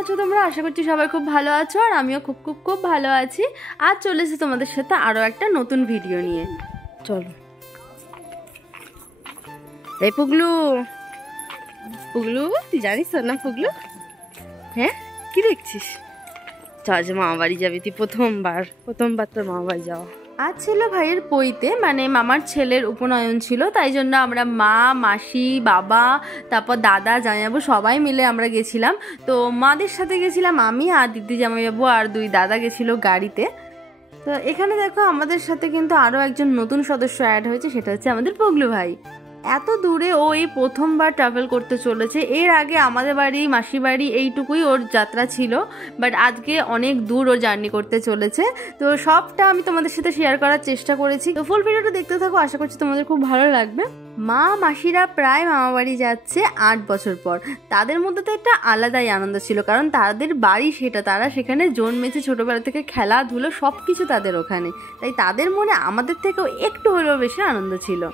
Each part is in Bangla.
আছো তোমরা? আশা করছি সবাই খুব ভালো আছো, আর আমিও খুব খুব খুব ভালো আছি। আজ চলেছি তোমাদের সাথে আরও একটা নতুন ভিডিও নিয়ে। চলো। এই পুগলু, পুগলু তুই জানিস তো না পুগলু? হ্যাঁ, কি দেখছিস? আজ মামা বাড়ি যাবি তুই, প্রথমবার তোর মামা বাড়ি যাওয়া। আজ ছিল ভাইয়ের পৈতে, মানে মামার ছেলের উপনয়ন ছিল, তাই জন্য আমরা মা, মাসি, বাবা, তারপর দাদা, জামাইবাবু সবাই মিলে আমরা গেছিলাম। তো মাদের সাথে গেছিলাম আমি, আর দিদি, জামাইবাবু আর দুই দাদা গেছিলো গাড়িতে। তো এখানে দেখো আমাদের সাথে কিন্তু আরও একজন নতুন সদস্য অ্যাড হয়েছে, সেটা হচ্ছে আমাদের পগলু ভাই। এত দূরে ও এই প্রথমবার ট্রাভেল করতে চলেছে। এর আগে আমাদের বাড়ি, মাসি বাড়ি এইটুকুই ওর যাত্রা ছিল, বাট আজকে অনেক দূর ও জার্নি করতে চলেছে। তো সবটা আমি তোমাদের সাথে শেয়ার করার চেষ্টা করেছি। তো ফুল ভিডিওটা দেখতে থাকো, আশা করছি তোমাদের খুব ভালো লাগবে। মা মাসিরা প্রায় মামা বাড়ি যাচ্ছে 8 বছর পর। তাদের মধ্যে তো একটা আলাদাই আনন্দ ছিল, কারণ তাদের বাড়ি সেটা, তারা সেখানে জন্মেছে, ছোটবেলা থেকে খেলাধুলো সব কিছু তাদের ওখানে, তাই তাদের মনে আমাদের থেকেও একটু হলেও বেশি আনন্দ ছিল।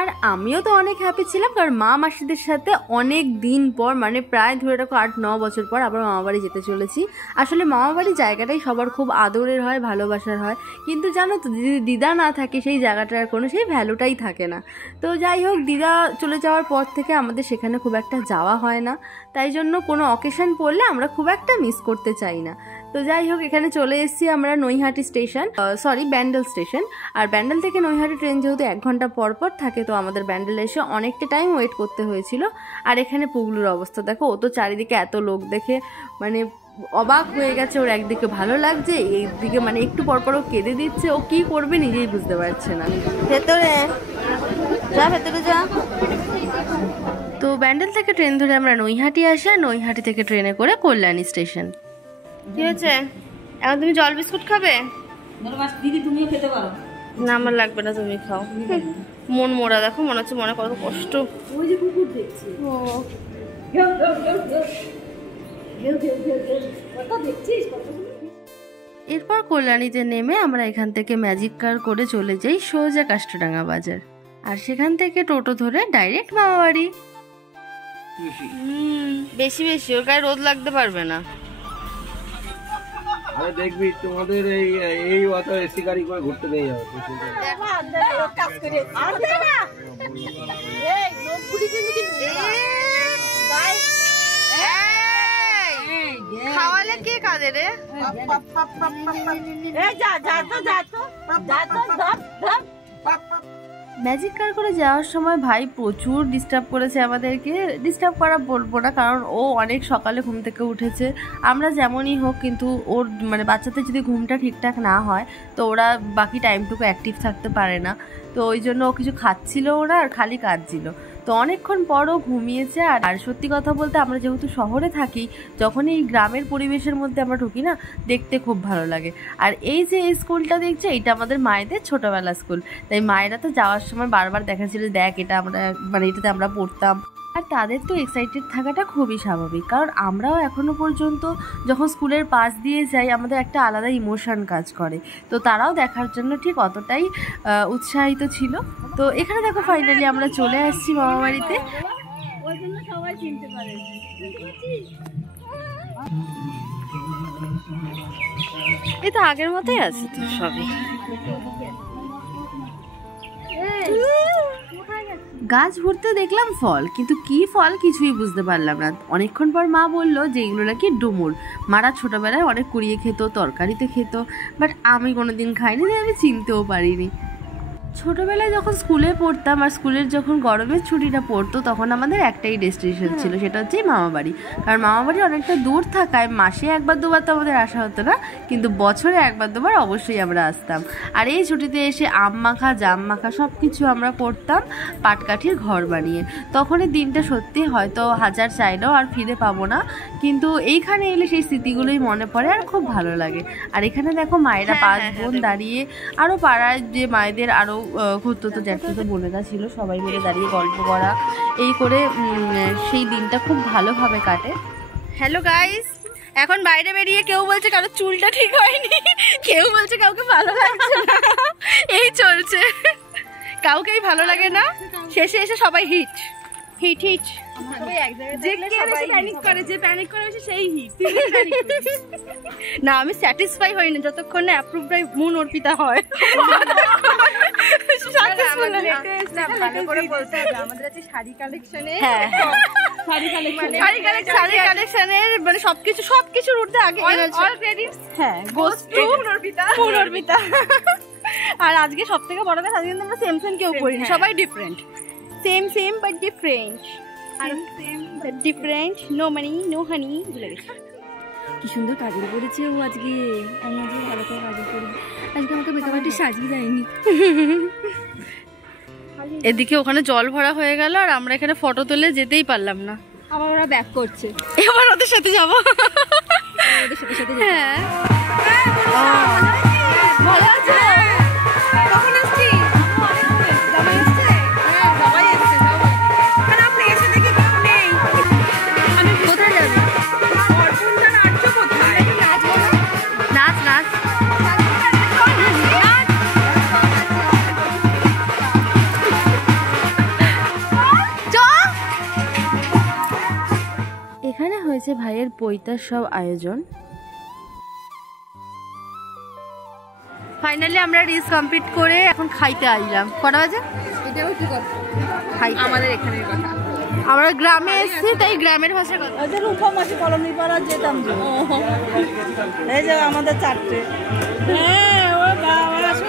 আর আমিও তো অনেক হ্যাপি ছিলাম, কারণ মা মাসিদের সাথে অনেক দিন পর, মানে প্রায় ধরে রাখো 8-9 বছর পর আবার মামাবাড়ি যেতে চলেছি। আসলে মামাবাড়ি জায়গাটাই সবার খুব আদরের হয়, ভালোবাসার হয়, কিন্তু জানো তো যদি দিদা না থাকে সেই জায়গাটার কোনো সেই ভ্যালুটাই থাকে না। তো যাই হোক, দিদা চলে যাওয়ার পর থেকে আমাদের সেখানে খুব একটা যাওয়া হয় না, তাই জন্য কোনো অকেশন পড়লে আমরা খুব একটা মিস করতে চাই না। তো যাই হোক, এখানে চলে এসেছি আমরা নৈহাটি স্টেশন, ব্যান্ডেল স্টেশন। আর ব্যান্ডেল থেকে নৈহাটি ট্রেন যেহেতু 1 ঘন্টা পর পর থাকে, তো আমাদের ব্যান্ডেল এসে অনেকটা টাইম ওয়েট করতে হয়েছিল। আর এখানে পুগলুর অবস্থা দেখো, ও তো চারিদিকে এত লোক দেখে মানে অবাক হয়ে গেছে। ওর একদিকে ভালো লাগছে, এইদিকে মানে একটু পরপর ও কেঁদে দিচ্ছে। ও কি করবে নিজেই বুঝতে পারছে না। ভেতরে যা, ভেতরে যা। তো ব্যান্ডেল থেকে ট্রেন ধরে আমরা নৈহাটি আসি, আর নৈহাটি থেকে ট্রেনে করে কল্যাণী স্টেশন। কি হয়েছে? এখন তুমি জল বিস্কুট খাবে? দিদি তুমিও খেতে পারো না, আমার লাগবে না, তুমি খাও। মন মোড়া দেখো, মনে হচ্ছে মনে কত কষ্ট। ওই যে কুকুর দেখছি। ও এরপর কল্যাণীতে নেমে আমরা এখান থেকে ম্যাজিক কার করে চলে যাই সোজা কাষ্টডাঙ্গা বাজার, আর সেখান থেকে টোটো ধরে ডাইরেক্ট মামা বাড়ি। বেশি বেশি ওর গায়ে রোদ লাগতে পারবে না। আরে দেখবি তোমাদের এই অত এসি গাড়ি করে ঘুরতে নিয়ে যাবে। খাওয়ালে কে কাঁদে রে? ম্যাজিক কার করে যাওয়ার সময় ভাই প্রচুর ডিস্টার্ব করেছে আমাদেরকে। ডিস্টার্ব করা বলবো না, কারণ ও অনেক সকালে ঘুম থেকে উঠেছে। আমরা যেমনই হোক, কিন্তু ওর মানে বাচ্চাদের যদি ঘুমটা ঠিকঠাক না হয়, তো ওরা বাকি টাইমটুকু অ্যাক্টিভ থাকতে পারে না। তো ওই জন্য ও কিছু খাচ্ছিল ওরা, আর খালি কাঁদছিল। তো অনেকক্ষণ পরও ঘুমিয়েছে। আর সত্যি কথা বলতে, আমরা যেহেতু শহরে থাকি, যখন এই গ্রামের পরিবেশের মধ্যে আমরা ঢুকি না, দেখতে খুব ভালো লাগে। আর এই যে এই স্কুলটা দেখছে, এটা আমাদের মায়েদের ছোটবেলা স্কুল, তাই মায়েরা তো যাওয়ার সময় বারবার দেখাচ্ছিল, দেখ এটা আমরা, মানে এটাতে আমরা পড়তাম। আর তাদের তো এক্সাইটেড থাকাটা খুবই স্বাভাবিক, কারণ আমরাও এখনো পর্যন্ত যখন স্কুলের পাশ দিয়ে যাই, আমাদের একটা আলাদা ইমোশন কাজ করে। তো তারাও দেখার জন্য ঠিক অতটাই উৎসাহিত ছিল। তো এখানে দেখো ফাইনালি আমরা চলে আসছি মামা বাড়িতে। সবাই চিনতে পারে। এ তো আগের মতোই আছে তো সবই। গাছ ভরতে দেখলাম ফল, কিন্তু কি ফল কিছুই বুঝতে পারলাম না। অনেকক্ষণ পর মা বললো যে এগুলো নাকি ডুমুর। মারা ছোটবেলায় অনেক কুড়িয়ে খেত, তরকারিতে খেত, বাট আমি কোনোদিন খাইনি, তাই আমি চিনতেও পারিনি। ছোটবেলায় যখন স্কুলে পড়তাম, আর স্কুলের যখন গরমের ছুটিটা পড়তো, তখন আমাদের একটাই ডেস্টিনেশন ছিল, সেটা হচ্ছে মামাবাড়ি। কারণ মামাবাড়ি অনেকটা দূর থাকায় মাসে 1-2 বার তো আমাদের আসা হতো না, কিন্তু বছরে 1-2 বার অবশ্যই আমরা আসতাম। আর এই ছুটিতে এসে আম মাখা, জাম মাখা সব কিছু আমরা করতাম পাটকাঠির ঘর বানিয়ে। তখনই দিনটা সত্যি হয়তো হাজার চাইলেও আর ফিরে পাবো না, কিন্তু এইখানে এলে সেই স্মৃতিগুলোই মনে পড়ে, আর খুব ভালো লাগে। আর এখানে দেখো মায়েরা 5 বোন দাঁড়িয়ে, আরও পাড়ায় যে মায়েদের আরও খুঁড়তো জ্যাঠতো বোনেরা ছিল, সবাই মিলে দাঁড়িয়ে গল্প করা, এই করে সেই দিনটা খুব ভালোভাবে কাটে। হ্যালো গাইস, এখন বাইরে বেরিয়ে কেউ বলছে কারো চুলটা ঠিক হয়নি, কেউ বলছে কাউকে ভালো লাগছে না, এই চলছে, কাউকেই ভালো লাগে না। শেষে এসে সবাই হিট। হিট হিট সবাই এক জায়গায় যে থাকলে কে সবাই প্যানিক করে, যে প্যানিক করে সেই হিট। না আমি স্যাটিসফাই হই না যতক্ষণ না অ্যাপ্রুভড মুন অর্পিতা হয়। ভালো করে বলতে হবে আমাদের আছে শাড়ি কালেকশনে। হ্যাঁ শাড়ি কালেকশন শাড়ি কালেকশনের মানে সবকিছুর ঊর্ধ্বে আগে অল ক্রেডিটস হ্যাঁ গোস টু অর্পিতা। অর্পিতা। আর আজকে সব থেকে বড় কথা, আজকে কিন্তু আমরা সেম সেম কেউ পড়িনি, সবাই different. Same same but different. আর different, no money no honey. ভুলে গেছি। কি সুন্দর কাজল করেছে ও আজকে। আমি আজকে ভালো করে কাজল করি। আজকে আমাকে মেকআপ আর্টিস্ট সাজিয়ে দেয়নি। এদিকে ওখানে জল ভরা হয়ে গেল আর আমরা এখানে ফটো তুলে যেতেই পারলাম না। আবার ওরা ব্যাক করছে। এবার ওদের সাথে যাবো। ওদের সাথে সাথে হ্যাঁ ভালো আছে। কখন আসছি? জামাই এসছে? হ্যাঁ জামাই এসছে। কারণ আপনি এসে দেখি কেউ নেই। আমি কোথায় যাবি? অর্পণটা নাচছো কোথায়? নাচবো না? নাচ নাচ। এখানে হয়েছে ভাইয়ের পৈতার সব আয়োজন। ফাইনালি আমরা রিলস কমপ্লিট করে এখন খাইতে আসলাম। কটা বাজে? এটাও কি কথা? খাইতে। আমাদের এখানের কথা। আমরা গ্রামে এসেছি তাই গ্রামের ভাষা কথা। ওদের উঠামাসি কলোনি পাড়া যেতাম যে। এই যে আমাদের চারটে। হ্যাঁ ও বাবা আসো।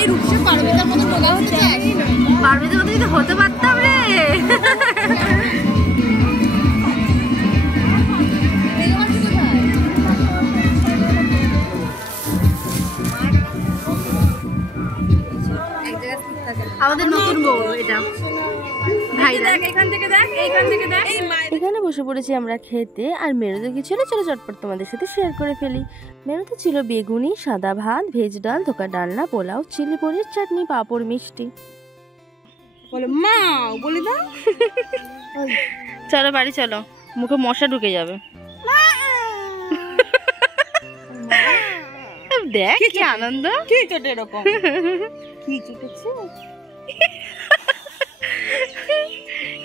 এই রূপসে পারবিতার মতো বোগা হতে চাই। পারবিতার মতো যদি হতে পারতাম রে। আমাদের নতুন বউ এটা। এখানে বসে পড়েছি আমরা খেতে। আর মেনুতে কি ছিল চলো চটপট তোমাদের সাথে শেয়ার করে ফেলি। মেনুতে ছিল বেগুনি, সাদা ভাত, ভেজ ডাল, ধোকা ডালনা, পোলাও, চিলি পনির, চাটনি, পাঁপড়, মিষ্টি। বলো মা বলে দাও। চলো বাড়ি চলো, মুখে মশা ঢুকে যাবে। দেখ কি আনন্দ। কি চোট এরকম? কি চুটেছে?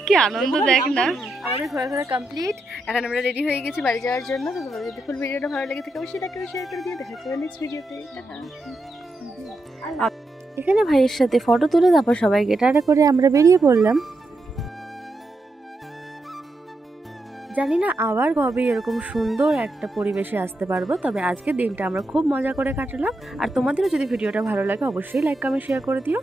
কি আনন্দ দেখ না। আমাদের ঘোরা ঘোরা কমপ্লিট। এখন আমরা রেডি হয়ে গেছি বাড়ি যাওয়ার জন্য। তো তোমাদের যদি ফুল ভিডিওটা ভালো লেগে থাকে অবশ্যই লাইক করে শেয়ার করে দিও। দেখা হচ্ছে নেক্সট ভিডিওতে। টাটা। এখানে ভাইয়ের সাথে ফটো তুলে তারপর সবাইকে টাটা করে আমরা বেরিয়ে পড়লাম। জানি না আবার কবে এরকম সুন্দর একটা পরিবেশে আসতে পারবো, তবে আজকের দিনটা আমরা খুব মজা করে কাটালাম। আর তোমাদেরও যদি ভিডিওটা ভালো লাগে অবশ্যই লাইক কমেন্ট শেয়ার করে দিও।